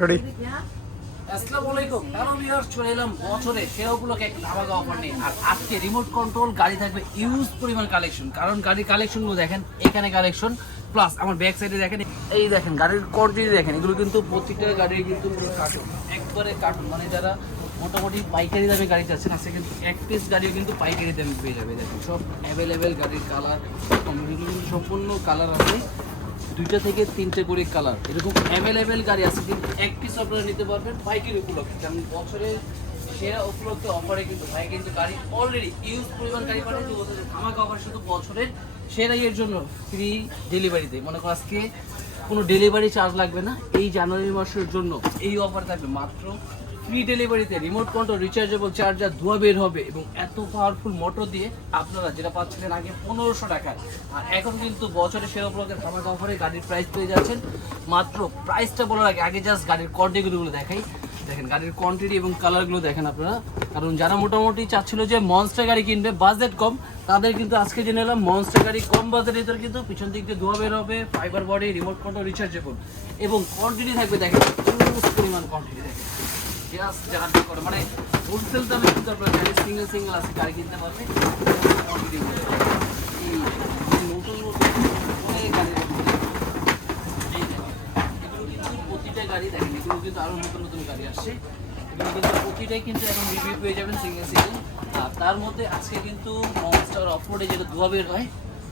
Ready. আসসালামু আলাইকুম। Hello viewers, চলে এলাম বছরে সেরা উপলক্ষে একটা ধামাকা অফার নিয়ে। আর আজকে রিমোট কন্ট্রোল গাড়ি থাকবে ইউজ পরিমাণ কালেকশন। কারণ গাড়ির কালেকশনগুলো দেখেন, এখানে কালেকশন প্লাস আমার ব্যাক সাইডে দেখেন, এই দেখেন গাড়ির কোয়ালিটি দেখেন। এগুলো কিন্তু প্রত্যেকটা গাড়ির কিন্তু পুরো কার্টুন, একবারে কার্টুন। মানে যারা মোটামুটি পাইকারি দামে গাড়ি চাচ্ছেন, আজকে কিন্তু এক পিস গাড়িও কিন্তু পাইকারি দামে পেয়ে যাবে। দেখেন সব অ্যাভেলেবেল গাড়ির কালার, সম্পূর্ণ কালার আছে, 2টা থেকে 3টে করে কালার, এরকম অ্যাভেলেবেল গাড়ি আছে। কিন্তু এক পিস আপনারা নিতে পারবেন পাইকারি উপলক্ষে। কারণ বছরের সেরা উপলক্ষে অফারে কিন্তু ভাই কিন্তু গাড়ি অলরেডি ইউজ পরিমাণ গাড়ি পাঠাতে বলতে ধামাকা অফার শুধু বছরের সেরা এর জন্য ফ্রি ডেলিভারিতে। মনে করো আজকে কোনো ডেলিভারি চার্জ লাগবে না। এই জানুয়ারি মাসের জন্য এই অফার থাকবে মাত্র ফ্রি ডেলিভারিতে। রিমোট কন্ট্রোল, রিচার্জেবল চার্জার, ধোয়া বের হবে এবং এত পাওয়ারফুল মোটর দিয়ে আপনারা যেটা পাচ্ছিলেন আগে 1500 টাকা, আর এখন কিন্তু বছরের সেরা উপলক্ষে ধামাকা অফারে গাড়ির প্রাইস পেয়ে যাচ্ছেন মাত্র। প্রাইসটা বলার আগে জাস্ট গাড়ির কোয়ান্টিটিগুলো দেখাই। দেখেন গাড়ির কোয়ান্টিটি এবং কালারগুলো দেখেন আপনারা। কারণ যারা মোটামুটি চাচ্ছিল যে মনস্টার গাড়ি কিনবে, বাজেট কম, তাদের কিন্তু আজকে জেনে এলাম মনস্টার গাড়ি কম বাজেটের ভিতরে কিন্তু পিছন দিক দিয়ে ধোয়া বের হবে, fibre body, remote control, rechargeable এবং কোয়ান্টিটি থাকবে। দেখেন হিউজ পরিমাণ কোয়ান্টিটি দেখেন, জাস্ট যারা করে মানে হোলসেল দামে কিন্তু আপনারা সিঙ্গেল সিঙ্গেল আছে গাড়ি কিনতে পারবে। এই নতুন নতুন অনেক গাড়ি, এগুলো কিন্তু প্রতিটা গাড়ি দেখেন, এগুলো কিন্তু আরও নতুন নতুন গাড়ি আসছে। এগুলো কিন্তু প্রতিটাই কিন্তু এখন রিভিউ পেয়ে যাবেন সিঙ্গেল সিঙ্গেল। আর তার মধ্যে আজকে কিন্তু মনস্টার অফরোডে যেটা ধোয়া বের হয়,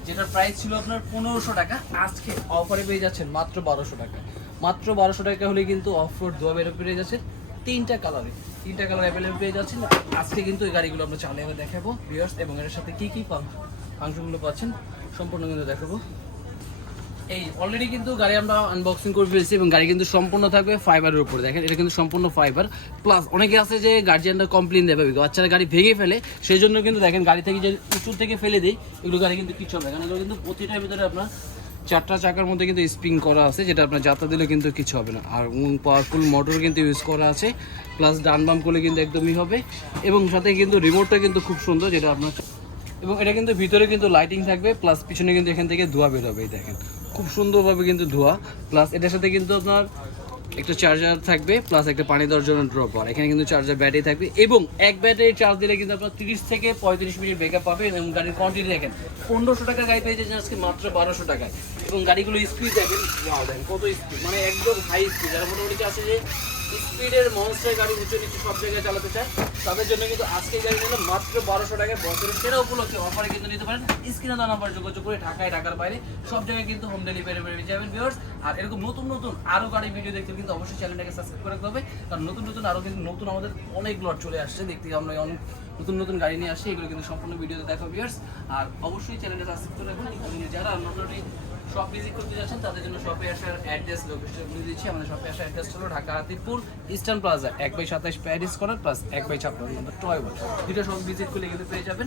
যেটার প্রাইস ছিল আপনার 1500 টাকা, আজকে অফারে পেয়ে যাচ্ছেন মাত্র 1200 টাকা। মাত্র 1200 টাকা হলে কিন্তু অফরোড ধোয়া বের পেয়ে যাচ্ছেন 3টা কালার অ্যাভেলেবল পেয়ে যাচ্ছেন। আজকে কিন্তু এই গাড়িগুলো আমরা চালিয়ে দেখাবো ভিউয়ার্স, এবং এর সাথে কী কী ফাংশনগুলো পাচ্ছেন সম্পূর্ণ কিন্তু দেখাবো। এই অলরেডি কিন্তু গাড়ি আমরা আনবক্সিং করে ফেলছি এবং গাড়ি কিন্তু সম্পূর্ণ থাকবে ফাইবারের উপর। দেখেন এটা কিন্তু সম্পূর্ণ ফাইবার প্লাস। অনেকে আছে যে গার্জিয়ানরা কমপ্লেন দেবে বাচ্চারা গাড়ি ভেঙে ফেলে, সেই জন্য কিন্তু দেখেন গাড়ি থেকে যে উঁচু থেকে ফেলে দেয়, এগুলো গাড়ি কিন্তু কিছু হবে না। এগুলো কিন্তু প্রতিটার ভিতরে আপনার 4টা চাকার মধ্যে কিন্তু স্প্রিং করা আছে, যেটা আপনার যাত্রা দিলে কিন্তু কিছু হবে না। আর পাওয়ারফুল মোটর কিন্তু ইউজ করা আছে, প্লাস ডান বাম করলে কিন্তু একদমই হবে। এবং সাথে কিন্তু রিমোটটা কিন্তু খুব সুন্দর, যেটা আপনার, এবং এটা কিন্তু ভিতরে কিন্তু লাইটিং থাকবে, প্লাস পিছনে কিন্তু এখান থেকে ধোঁয়া বের হবে। দেখেন খুব সুন্দরভাবে কিন্তু ধোঁয়া, প্লাস এটার সাথে কিন্তু আপনার একটা চার্জার থাকবে, প্লাস একটা পানি দেওয়ার জন্য ড্রপ। আর এখানে কিন্তু চার্জার ব্যাটারি থাকবে, এবং এক ব্যাটারি চার্জ দিলে কিন্তু আপনার 30 থেকে 35 মিনিট ব্যাকআপ পাবে। এবং গাড়ির কোয়ান্টিটি দেখেন, 1500 টাকা গাড়ি পেয়ে যাচ্ছেন আজকে মাত্র 1200 টাকায়। এবং গাড়িগুলো স্পিড দেখেন, দেখেন কত স্পিড, মানে একদম হাই স্পিড। যারা মোটামুটি আছে যে স্পিডের মনস্টার গাড়ি উঁচু নিচু সব জায়গায় চালাতে চায়, তাদের জন্য কিন্তু আজকে গাড়ি নিলাম মাত্র 1200 টাকায়। বছরের সেরা উপলক্ষে অফারে কিন্তু নিতে পারেন। স্ক্রিনে দেওয়া নাম্বার যোগাযোগ করে ঢাকায়, ঢাকার বাইরে সব জায়গায় কিন্তু হোম ডেলিভারি পেয়ে যাবেন ভিউয়ার্স। আর এরকম নতুন নতুন আরও গাড়ি ভিডিও দেখতে কিন্তু অবশ্যই চ্যানেলটাকে সাবস্ক্রাইব করে রাখতে হবে। কারণ নতুন নতুন আরও কিন্তু নতুন আমাদের অনেক লট চলে আসছে, দেখতে আমরা অনেক নতুন নতুন গাড়ি নিয়ে আসছি, এগুলো কিন্তু সম্পূর্ণ ভিডিওতে দেখো ভিউয়ার্স। আর অবশ্যই চ্যানেলটা সাবস্ক্রাইব করে রাখুন। যারা মোটামুটি শপ ভিজিট করতে যাচ্ছেন তাদের জন্য শপে আসার অ্যাড্রেস লোকেশন বলে দিচ্ছি। আমাদের শপে আসার অ্যাড্রেস হলো Dhaka Hatipur eastern plaza 1/27 Paris corner plus 1/56 নম্বর টয় ওয়ার্ল্ড। দুটো শপ ভিজিট করলে কিন্তু পেয়ে যাবেন।